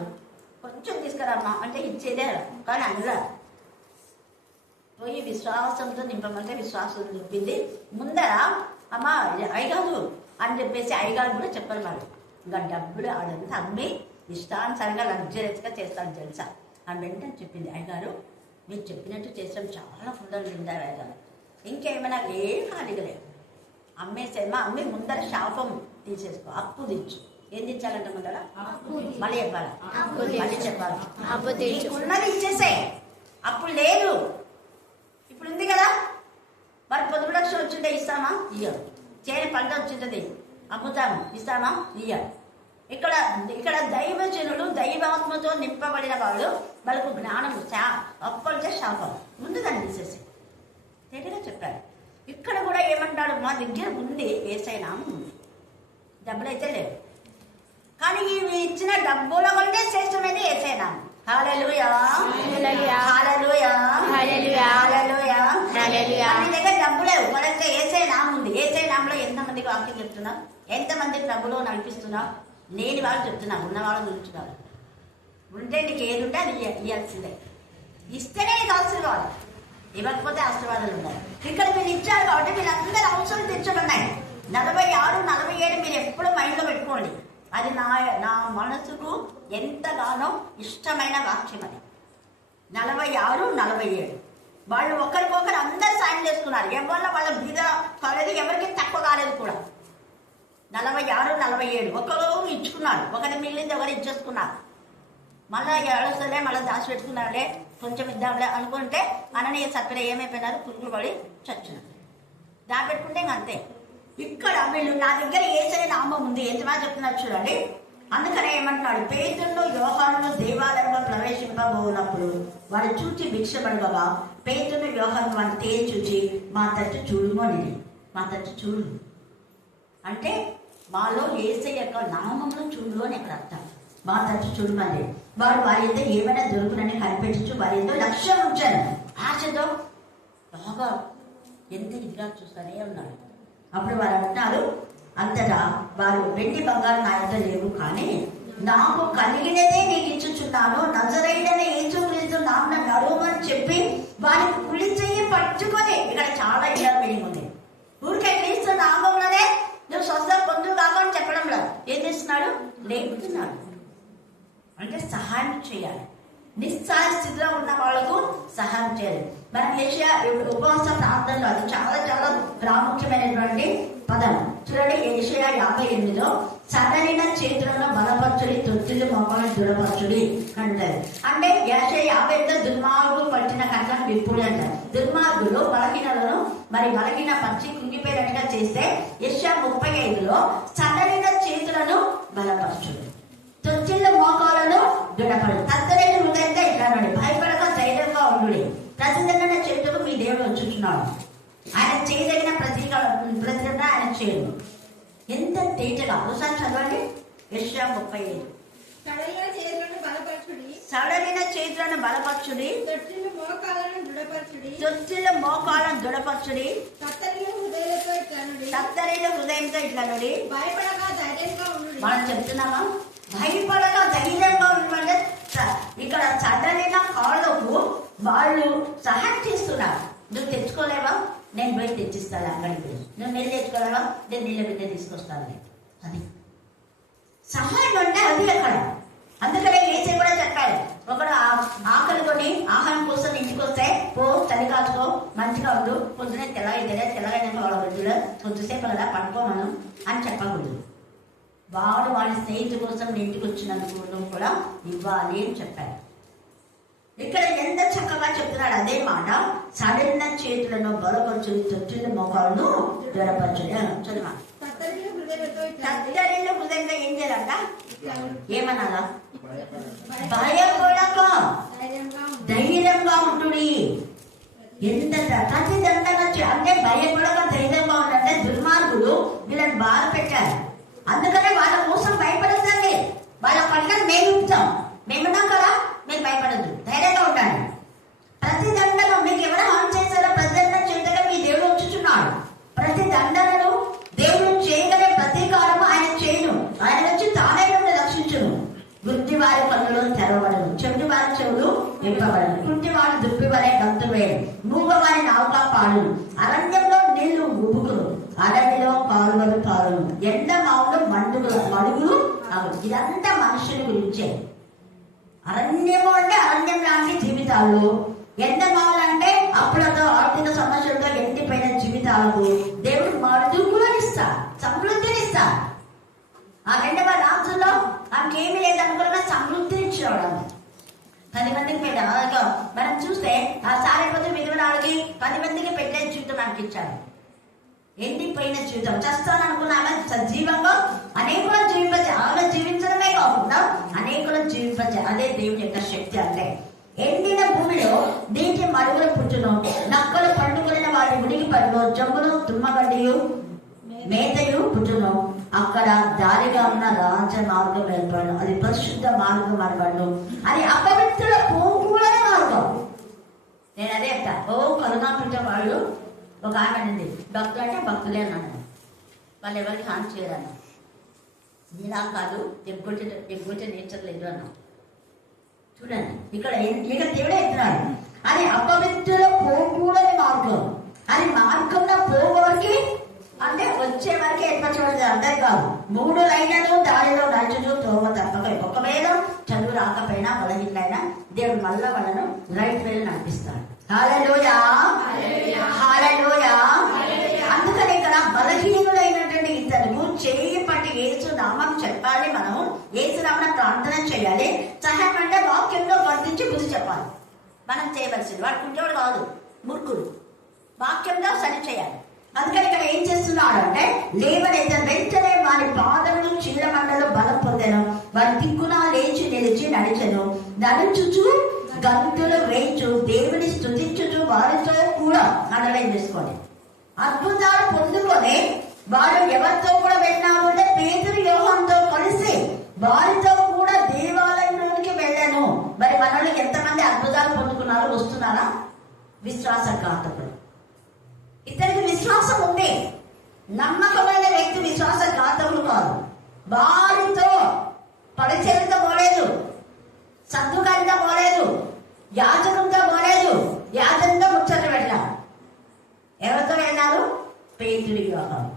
కొంచెం తీసుకురామ్మా అంటే ఇచ్చేదే. కానీ అందులో పోయి విశ్వాసంతో నింపమంటే విశ్వాసం నింపింది. ముందర అమ్మా అయ్యగారు అని చెప్పేసి అయ్యగారు కూడా చెప్పారు. వాళ్ళు ఇంకా డబ్బులు ఆడంతా అమ్మి ఇష్టానుసారంగా లగ్జరీస్గా చేస్తాను తెలుసా అని వెంటనే చెప్పింది. అయ్యగారు మీరు చెప్పినట్టు చేసాం, చాలా ఫుడ్లు తింటారు అయ్యగారు, ఇంకేమైనా ఏం ఖాళీగలేదు, అమ్మేసేమా అమ్మి ముందర శాపం తీసేసుకో, అప్పు తెచ్చు. ఏం తెచ్చాలంటే ముందర మళ్ళీ చెప్పాలి, మళ్ళీ చెప్పాలి, ఉన్నది ఇచ్చేసే. అప్పుడు లేదు, ఇప్పుడు ఉంది కదా. మరి పొదుపు లక్షలు వచ్చింటే ఇస్తామా? ఇయ్యం. చేని పంట వచ్చింటుంది అమ్ముతాము, ఇస్తామా? ఇయ్యం. ఇక్కడ దైవజనులు దైవాత్మతో నింపబడిన వాళ్ళు, వాళ్ళకు జ్ఞానం అప్పటికే శాపం ముందు దాన్ని తీసేసి తెలియగా చెప్పారు. ఇక్కడ కూడా ఏమంటాడు, మా దగ్గర ఉంది యేసయ్య నామం ఉంది, డబ్బులు అయితే లేవు, కానీ ఇవి ఇచ్చిన డబ్బుల కంటే శ్రేష్టమైనది యేసయ్య నామం. హల్లెలూయా, హల్లెలూయా, హల్లెలూయా, హల్లెలూయా. నీ దగ్గర డబ్బు లేవు, మరంటే యేసయ్య నామం ఉంది. యేసయ్య నామంలో ఎంతమందికి వాక్యం చెప్తున్నావు, ఎంతమంది ప్రభులో నడిపిస్తున్నావు? లేని వాళ్ళు చెప్తున్నావు, ఉన్న వాళ్ళు గురించున్నారు. ఉంటే నీకు ఏది ఉంటే అది ఇవ్వాల్సిందే, ఇస్తేనే నీకు ఆశీర్వాదం, ఇవ్వకపోతే ఆశీర్వాదాలు ఉన్నాయి. ఇక్కడ మీరు ఇచ్చారు కాబట్టి వీళ్ళందరూ అవసరం తెచ్చుకున్నాయి. 46, 47 మీరు ఎప్పుడు మైండ్లో పెట్టుకోండి. అది నా మనసుకు ఎంతగానో ఇష్టమైన వాక్యం. అది 46, 47 వాళ్ళు ఒకరికొకరు అందరు సాయం చేసుకున్నారు. ఎవరిలో వాళ్ళ బీద కాలేదు, ఎవరికి తక్కువ కాలేదు కూడా. 46, 47 ఒకరు ఇచ్చుకున్నారు, ఒకరి మిగిలింది ఒకరు ఇచ్చేసుకున్నారు. మళ్ళీ ఏడొస్తలే మళ్ళీ దాచి పెట్టుకున్నారులే, కొంచెం ఇద్దాంలే అనుకుంటే అననీయ సత్తులు ఏమైపోయినారు, పురుగులు పడి చచ్చినారు. దాపెట్టుకుంటే ఇంక అంతే. ఇక్కడ వీళ్ళు నా దగ్గర యేసయ్య నామం ఉంది ఎంత బాగా చెప్తున్నారు చూడండి. అందుకనే ఏమంటున్నాడు, పేతురును యోహానును దేవాలయంలో ప్రవేశింపబోనప్పుడు వాడు చూచి భిక్షపడగా పేతురును యోహాను వాడిని తేలి చూచి మా తట్టు చూడుమో నేను, మా తట్టు చూడు అంటే మాలో యేసయ్య యొక్క నామంలో చూడు అని అక్కడ అర్థం. మా తట్టు చూడమని వాడు వారి ఏదో ఏమైనా దొరుకునని కనిపెట్టచ్చు, వారి ఏదో లక్ష్యం ఉంచారు, ఆశతో బాగా ఎంత ఇదిగా చూస్తానే ఉన్నాడు. అప్పుడు వారు అంటున్నారు, అంతటా వారు వెండి బంగారు నా యొద్ద లేవు, కానీ నాకు కలిగినదే నీకు ఇచ్చుచున్నాను, నజరేయుడైన యేసుక్రీస్తు నామమున నడువమని చెప్పి వారికి కుడి చెయ్యి పట్టుకొని, ఇక్కడ చాలా ఇలా మీనింగ్ ఉంది. ఊరికే క్రీస్తు నామంలోనే నువ్వు స్వస్థ పొందు కాకుండా చెప్పడంలో ఏం చేస్తున్నాడు, లేపుతున్నాడు. అంటే సహాయం చేయాలి, నిస్సహాయ స్థితిలో ఉన్న వాళ్లకు సహాయం చేయాలి. మనం ఏషియా ఉపవాస ప్రాంతంలో అది చాలా చాలా ప్రాముఖ్యమైనటువంటి పదం చూడండి. ఏషియా 58లో సడలిన చేతులను బలపరచుడి, తొత్తులు మొక్కలను దృఢపరచుడి అంటారు. అంటే ఏషియా 58లో దుర్మార్గులు పట్టిన కట్లను విప్పుడు అంటారు. దుర్మార్గులు బలహీనలను మరి బలహీన పచ్చి కుంగిపోయినట్టుగా చేస్తే ఏషియా 35లో సడలిన చేతులను బలపరచుడు, తొత్తిళ్ళ మోకాలను దృఢపడు, తత్తరైన హృదయంగా ఇట్లా భయపడక ధైర్యంగా ఉండు, ప్రతిదండన చేతుకు మీ దేవుడు వచ్చుచున్నాడు. చేయదగిన ప్రతిగా ఆయన చేయను. ఎంత తేటగా ఒకసారి చదవండి. యెషయా 35. సడలిన చేతులను బలపరచుడి, సడలిన చేతులను బలపరచుడి, తొట్టిల్లు మోకాలను దృఢపరచుడి, తొట్టిల్లు మోకాలను దృఢపరచుడి, కత్తరిల్లు హృదయాలతో ఇట్లనుడి, కత్తరిల్లు హృదయంతో ఇట్లనుడి. భయపడక ధైర్యంగా ఉండుడి. మనం చెప్తున్నామా? భయపడక ధైర్యంగా ఉండండి. ఇక్కడ సడలిన కాళ్ళకు వాళ్ళు సహాయం చేస్తున్నారు. నువ్వు తెచ్చుకోలేవా, నేను పోయి తెచ్చిస్తాను. అక్కడికి నువ్వు నీళ్ళు తెచ్చుకోలేవా, నేను నీళ్ళ మీద తీసుకొస్తాను. అది సహాయం అంటే అది అక్కడ. అందుకనే ఏసే కూడా చెప్పాడు, ఒకడు ఆకలికొని ఆహారం కోసం ఇంటికి వస్తే పో, చలి కాచుకో, మంచిగా ఉండు, పొద్దునే తెల్లగైనా వాళ్ళ వృద్ధులు కొద్దిసేపు కదా పడుకోమను అని చెప్పకూడదు. వాడి స్నేహితుల కోసం ఇంటికి వచ్చినందుకు కూడా ఇవ్వాలి అని చెప్పాడు. ఇక్కడ ఎంత చక్కగా చెప్తున్నాడు అదే మాట. సడలిన చేతులను బలపరచుని, తొట్టిల్లు మోకాలను దృఢపరచుని. చదువు. కత్తరిల్లు హృదయంగా ఏం చేయాలంట? ఏమనాలా? భయపడక ధైర్యంగా ఉంటుడి. ఎంత ప్రతి దండన అంటే భయపడక ధైర్యంగా ఉండంటే దుర్మార్గులు వీళ్ళని బాధ పెట్టారు. అందుకనే వాళ్ళ కోసం భయపడద్దండి. వాళ్ళ పనులను మేము ఇస్తాం, మేమున్నాం కదా, మీరు భయపడద్దు, ధైర్యంగా ఉండండి. ప్రతి దండన మీకు ఎవరైనా హాని చేశారో ప్రతి దండన చేయగా మీ దేవుడు వచ్చుచున్నాడు. ప్రతి దండనను దేవుడు చేయగలే ప్రతీకారము ఆయన చేయను. ఆయన వచ్చి తానే రక్షించును. గుడ్డి వారి కన్నులు తెరవబడను, చెవిటి వారి చెవులు విప్పబడను, కుంటి వారి దుప్పి వలె గంతు వేయను, మూగ వారి నావుగా పాడును, అరణ్యంలో నీళ్లు ఉబుకును, అడవిలో కాలువలు పారును, ఎండ మావులు మడుగులు అవు. ఇదంతా మనుషుల గురించే. అరణ్యము అంటే అరణ్యం లాంటి జీవితాలు, ఎండ మావులు అంటే అప్పులతో ఆర్థిక సమస్యలతో ఎండిపోయిన జీవితాలకు దేవుడు మడుగులనిస్తా, సమృద్ధినిస్తా. ఆ రెండవ రాజుల్లో ఆమెకేమీ లేదనుకున్నా సమృద్ధిని ఇచ్చేవాడు. 10 మందికి పెట్టాడు. మనం చూస్తే ఆ సారిపోతే విధవరాడికి 10 మందికి పెట్టే జీవితం నాకు ఇచ్చాడు. ఎండిపోయిన జీవితం, చస్తాననుకున్న ఆమె సజీవంగా అనేకులు ఆమె జీవించడమే కాకుండా అనేకులు జీవించే. అదే దేవుని యొక్క శక్తి. అంటే ఎండిన భూమిలో నీటి మడుగులు పుట్టును, నక్కలు పండుకొనిన వాటి ఉనికి పడును, జమ్ములు తుమ్మగడ్డియు మేతయు పుట్టును. అక్కడ దారిగా ఉన్న రాజ మార్గం ఏర్పడను, అది పరిశుద్ధ మార్గం అనబడను, అది అపవిత్రుల పోకూడని మార్గం. నేను అదే చెప్తా. కరుణాపీఠ వాళ్ళు ఒక ఆమె అండి, భక్తులు అంటే భక్తులే అన్నాను, వాళ్ళు ఎవరికి హాని చేయరన్న. ఇలా కాదు, ఎగ్గొట్టే నేచర్ లేదు అన్న. చూడండి ఇక్కడ దేవుడే ఎత్తున్నాడు, అది అపవిత్రుల పోకూడని మార్గం. అది మార్గంలో పోవరికి అంటే వచ్చే వరకే ఏర్పరచబడింది, అర్థం కాదు. 3 లైన్లను దారిలో నడుచుతూ తోవ తప్పక. ఒకవేళ చదువు రాకపోయినా బలహీనైనా దేవుడు మళ్ళా వాళ్ళను రైట్ వేలు నడిపిస్తాడు. హల్లెలూయా, హల్లెలూయా. అందుకని ఇక్కడ బలహీనులైనటువంటి ఇతరులకు చేయి పట్టి యేసు నామం చెప్పాలి. మనం యేసు నామం ప్రార్థన చేయాలి. సహాయం అంటే వాక్యంలో వర్తించి బుద్ధి చెప్పాలి. మనం చేయవలసింది. వాడు కుంటోడు కాదు, మూర్ఖుడు. వాక్యంలో సరి చేయాలి. అందుకని ఇక్కడ ఏం చేస్తున్నాడు అంటే, లేవనైతే వెంటనే వారి పాదములు చీలమండలు బలం పొందెను, వారి దిక్కున లేచి నిలిచి నడిచెను, నడుచుచు గంతులు వేయించు దేవుని స్తుతించుచు వారితో కూడా అండర్లైన్ చేసుకోండి. అద్భుతాలు పొందుకొని వారు ఎవరితో కూడా వెళ్ళినాము అంటే పేతురు యోహానుతో కలిసి వారితో కూడా దేవాలయంలోనికి వెళ్ళాను. మరి మనలో ఎంతమంది అద్భుతాలు పొందుకున్నారో వస్తున్నారా? విశ్వాసఘాతకులు. ఇతనికి విశ్వాసం ఉంది, నమ్మకమైన వ్యక్తి విశ్వాసఘాతకులు కాదు. వారితో పరిచయంతో పోలేదు, సద్దుకారితో పోలేదు, యాజకులతో పోలేదు, యాజకులతో ముచ్చట వెళ్ళారు. ఎవరితో వెళ్ళారు? పేతురు యోహాను.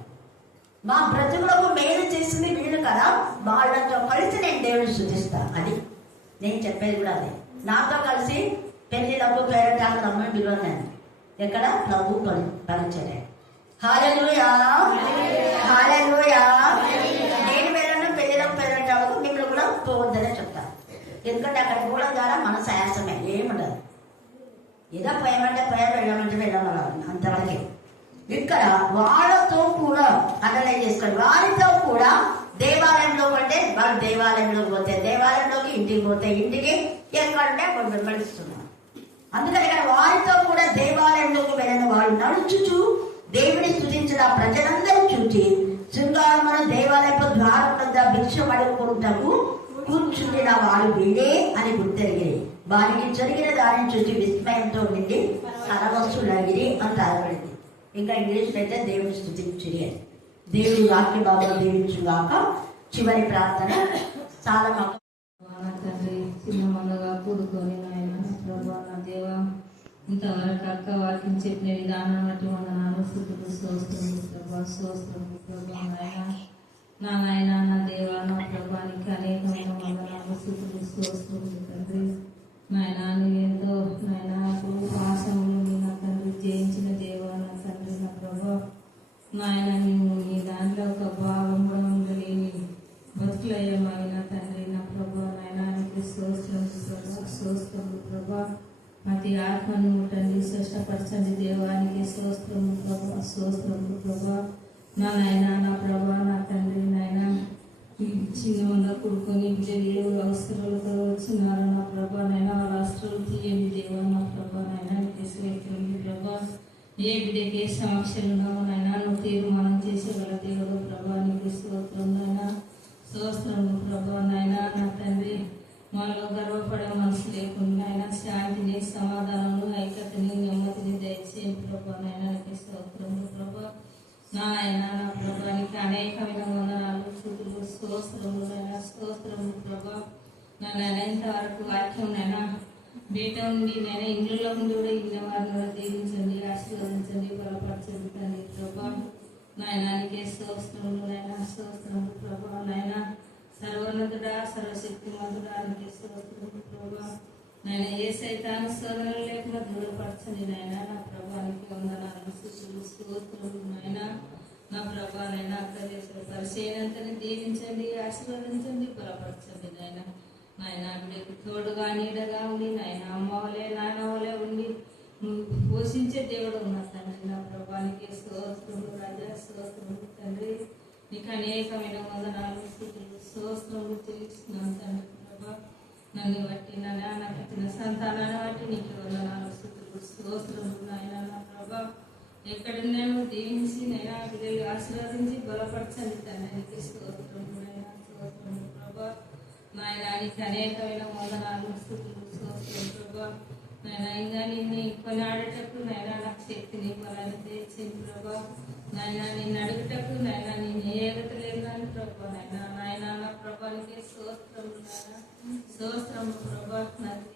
మా బ్రతుకులకు మేలు చేసింది వీళ్ళు కదా, వాళ్ళతో కలిసి నేను దేవుని స్తుతిస్తా. అది నేను చెప్పేది కూడా అదే. నాతో కలిసి పెళ్లిలకు పేరటాలు రమ్మని పిలువన్నాను. ఎక్కడ? ప్రభు పరిచర్య. హల్లెలూయా, హల్లెలూయా. నేను వెళ్ళను పెళ్లిలకు పేరటాలకు, మిమ్మల్ని కూడా పోవద్దనే చెప్తాను. ఎందుకంటే అక్కడ పోవడం ద్వారా మన సాయాసమే, ఏముండదు. ఏదో పోయమంటే వెళ్ళమంటే వెళ్ళమన్నారు, అంతవరకే. ఇక్కడ వాళ్ళతో కూడా అండర్లైన్ చేసుకోండి. వారితో కూడా దేవాలయంలో అంటే వాళ్ళు దేవాలయంలోకి పోతే దేవాలయంలోకి, ఇంటికి పోతే ఇంటికి, ఎక్కడంటే వాళ్ళు వెంబడిస్తున్నారు. అందుకని ఇక్కడ వారితో కూడా దేవాలయంలోకి వెళ్ళిన వాళ్ళు నడుచుచు దేవుని స్తుతించిన ప్రజలందరూ చూచి శృంగారమున దేవాలయపు ద్వారం వద్ద భిక్ష పడుకుంటకు కూర్చుండిన వాడు వీడే అని గుర్తెరిగిరి. వారికి జరిగిన దానిని చూసి విస్మయంతో నిండి సర్వస్సులగిరి అని రాయబడింది. ఇంకా ఇంగ్లీష్లో అయితే దేవుని స్తుతించిరి అని. దేవుడి వాక్య భాగం దీవించుగాక. చివరి ప్రార్థన. చాలా తండ్రి చిన్న మొన్నగా కూడుకొని నాయన ప్రభా నా దేవ ఇంతవరకు అక్క వాక్యం చెప్పిన విధానం బట్టి వందనాలు స్థుతులు స్తోత్రములు ప్రభా స్తోత్రములు ప్రభా నా నాయన నా దేవ నా ప్రభానికి అనేకమైన వందనాలు స్థుతులు స్తోత్రములు తండ్రి నాయన నీవేంతో నాయన ఉపవాసములు నా తండ్రి జయించిన దేవ నా తండ్రి నా ప్రభా నాయన నీవు నీ దాంట్లో ఒక భాగం కూడా ఉండలేని బతుకులయ్యమైన తండ్రి నా ప్రభా నాయనానికి స్తోత్రము ప్రభా ప్రతి ఆత్మను ముట్టండి శ్రేష్టపరచండి దేవానికి స్తోత్రము ప్రభా స్తోత్రము ప్రభా నా నాయన నా ప్రభా నా తండ్రి నాయన చిన్న కూడుకొని బిడ్డలు అవసరాలతో వచ్చినారు నా ప్రభా నైనా వాళ్ళ అవసరాలు తీయండి దేవా నా ప్రభా నైనానికి స్తోత్రము ప్రభా ఏ బిడ్డకి ఏ సమస్యలు ఉన్నావు నైనా నువ్వు తీర్మానం చేసేవాళ్ళ దేవుడు ప్రభా నీకు స్తోత్రం నైనా స్తోత్రము ప్రభా నాయనా నా తండ్రి మనలో గర్వపడే మనసు లేకుండా ఆయన శాంతిని సమాధానము ఐక్యతని నెమ్మదిని దయచేయండి ప్రభా నాయన నీకు స్తోత్రము ప్రభా నా ఆయన నా ప్రభానికి అనేకమైన వందనాలు స్తుతులు స్తోత్రము నాయన స్తోత్రము ప్రభా నా నాయన ఇంతవరకు వాక్యం నైనా బయట ఉండి నేను ఇంట్లో ఉండి కూడా ఇన్న వారిని కూడా దీవించండి ఆశీర్వదించండి బలపరచండి తండ్రి ప్రభా నాయనానికి స్తోత్రములు నాయన స్తోత్రములు ప్రభా నాయన సర్వోన్నతుడా సర్వశక్తిమంతుడానికి స్తోత్రములు ప్రభా నాయన ఏ సైతాను శోధనలు లేకుండా దూరపరచండి నాయన నా ప్రభానికి వందనాలు స్తుతులు స్తోత్రములు నాయన నా ప్రభా నాయన అక్కడ పరిచయనంతని దీవించండి ఆశీర్వదించండి బలపరచండి నాయన నాయన మీకు తోడుగా నీడగా ఉండి నాయన అమ్మవలే నాయనవలే ఉండి పోషించే దేవుడు ఉన్నా తండ్రి నా ప్రభానికి స్తోత్రములు రాజా స్తోత్రములు తండ్రి నీకు అనేకమైన వందనాలు స్తుతులు స్తోత్రములు తెలుస్తున్నాను తండ్రి ప్రభా నన్ను బట్టి నాకు ఇచ్చిన సంతానాన్ని బట్టి నీకు వందనాలు స్తుతులు స్తోత్రములు నాయన నా ప్రభా ఎక్కడున్నాను దీవించి నైనా బిడ్డలు ఆశీర్వదించి బలపరచండి తండ్రి నీకు స్తోత్రములు నైనా స్తోత్రములు ప్రభా నాయనానికి అనేకమైన వందనాలు స్తుతులు స్తోత్రములు ప్రభా నైనా ఇంకా నిన్ను కొనాడేటప్పుడు నైనా నాకు శక్తిని బలాన్ని తెచ్చింది ప్రభా నాయన నిన్ను అడుగుటకు నాయన నేను ఏగత లేదు అని ప్రభా నాయన నాయన నా ప్రభానికి స్తోత్రము నాయన స్తోత్రము ప్రభా నాకు